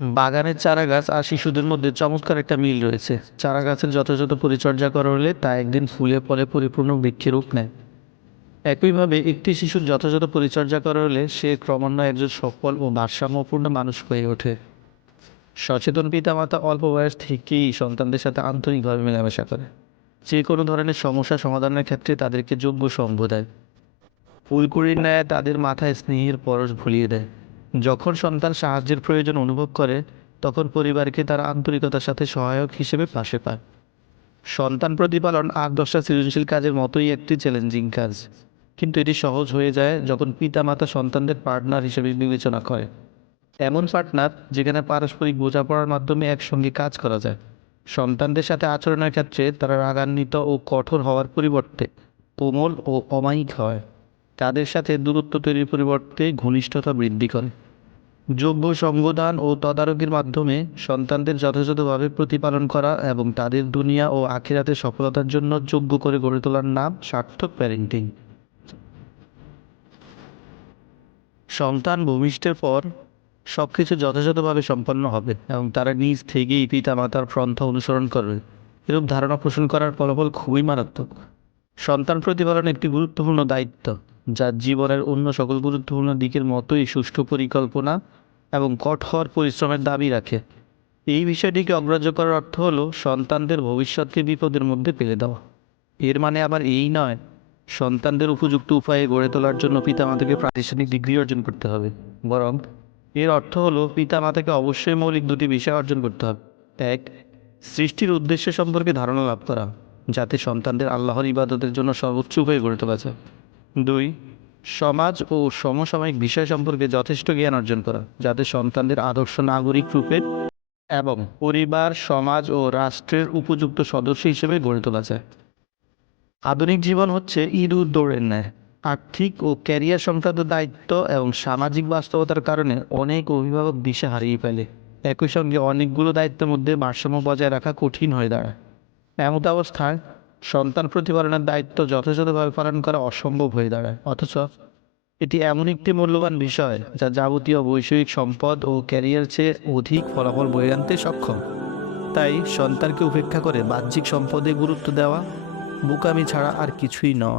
বাগানের চারা গাছ আর শিশুদের মধ্যে চমৎকার একটা মিল রয়েছে। চারা গাছের যথাযথ পরিচর্যা করা হলে তা একদিন ফুলে ফলে পরিপূর্ণ বৃক্ষে রূপ নেয়। একইভাবে একটি শিশুর যথাযথ পরিচর্যা করা হলে সে ক্রমান্বয়ে একজন সফল ও ভারসাম্যপূর্ণ মানুষ হয়ে ওঠে। সচেতন পিতামাতা অল্প বয়স থেকেই সন্তানদের সাথে আন্তরিকভাবে মেলামেশা করে। যে কোনো ধরনের সমস্যা সমাধানের ক্ষেত্রে তাদেরকে যোগ্য সম্ভ দেয়। ফুলকুড়ির ন্যায় তাদের মাথায় স্নেহের পরশ ভুলিয়ে দেয়। যখন সন্তান সাহায্যের প্রয়োজন অনুভব করে, তখন পরিবারকে তারা আন্তরিকতার সাথে সহায়ক হিসেবে পাশে পায়। সন্তান প্রতিপালন আর দশটা সৃজনশীল কাজের মতোই একটি চ্যালেঞ্জিং কাজ। কিন্তু এটি সহজ হয়ে যায় যখন পিতামাতা সন্তানদের পার্টনার হিসেবে বিবেচনা করে। এমন পার্টনার যেখানে পারস্পরিক বোঝাপড়ার মাধ্যমে একসঙ্গে কাজ করা যায়। সন্তানদের সাথে আচরণের ক্ষেত্রে তারা রাগান্বিত ও কঠোর হওয়ার পরিবর্তে কোমল ও অমায়িক হয়। তাদের সাথে দূরত্ব তৈরির পরিবর্তে ঘনিষ্ঠতা বৃদ্ধি করে। যোগ্য সংবিধান ও তদারকির মাধ্যমে সন্তানদের যথাযথভাবে প্রতিপালন করা এবং তাদের দুনিয়া ও আখিরাতে সফলতার জন্য যোগ্য করে গড়ে তোলার নাম সার্থক প্যারেন্টিং। সন্তান ভূমিষ্ঠের পর সব কিছু যথাযথভাবে সম্পন্ন হবে এবং তারা নিজ থেকেই পিতা মাতার পন্থা অনুসরণ করবে। এরূপ ধারণা পোষণ করার ফলাফল খুবই মারাত্মক। সন্তান প্রতিপালন একটি গুরুত্বপূর্ণ দায়িত্ব। যা জীবনের অন্য সকল গুরুত্বপূর্ণ দিকের মতোই সুষ্ঠু পরিকল্পনা এবং কঠোর পরিশ্রমের দাবি রাখে। এই বিষয়টিকে অগ্রাহ্য করার অর্থ হলো সন্তানদের ভবিষ্যৎকে বিপদের মধ্যে ফেলে দেওয়া। এর মানে আবার এই নয়, সন্তানদের উপযুক্ত উপায়ে গড়ে তোলার জন্য পিতামাতাকে প্রাতিষ্ঠানিক ডিগ্রি অর্জন করতে হবে। বরং এর অর্থ হলো পিতামাতাকে অবশ্যই মৌলিক দুটি বিষয় অর্জন করতে হবে। এক, সৃষ্টির উদ্দেশ্য সম্পর্কে ধারণা লাভ করা, যাতে সন্তানদের আল্লাহর ইবাদতের জন্য সর্বোচ্চ উপায়ে গড়ে তোলা যায়। দুই, সমাজ ও সমসাময়িক বিষয় সম্পর্কে যথেষ্ট জ্ঞান অর্জন করা, যাতে সন্তানদের আদর্শ নাগরিক রূপে এবং পরিবার, সমাজ ও রাষ্ট্রের উপযুক্ত সদস্য হিসেবে গড়ে তোলা যায়। আধুনিক জীবন হচ্ছে ইঁদুর দৌড়ের ন্যায়। আর্থিক ও ক্যারিয়ার সংক্রান্ত দায়িত্ব এবং সামাজিক বাস্তবতার কারণে অনেক অভিভাবক দিশে হারিয়ে ফেলে। একই সঙ্গে অনেকগুলো দায়িত্বের মধ্যে ভারসাম্য বজায় রাখা কঠিন হয়ে দাঁড়ায়। এমত অবস্থায় সন্তান প্রতিপালনের দায়িত্ব যথাযথভাবে পালন করা অসম্ভব হয়ে দাঁড়ায়। অথচ এটি এমন একটি মূল্যবান বিষয় যা যাবতীয় বৈষয়িক সম্পদ ও ক্যারিয়ার চেয়ে অধিক ফলাফল বয়ে আনতে সক্ষম। তাই সন্তানকে উপেক্ষা করে বাহ্যিক সম্পদে গুরুত্ব দেওয়া, বোকামি ছাড়া আর কিছুই নয়।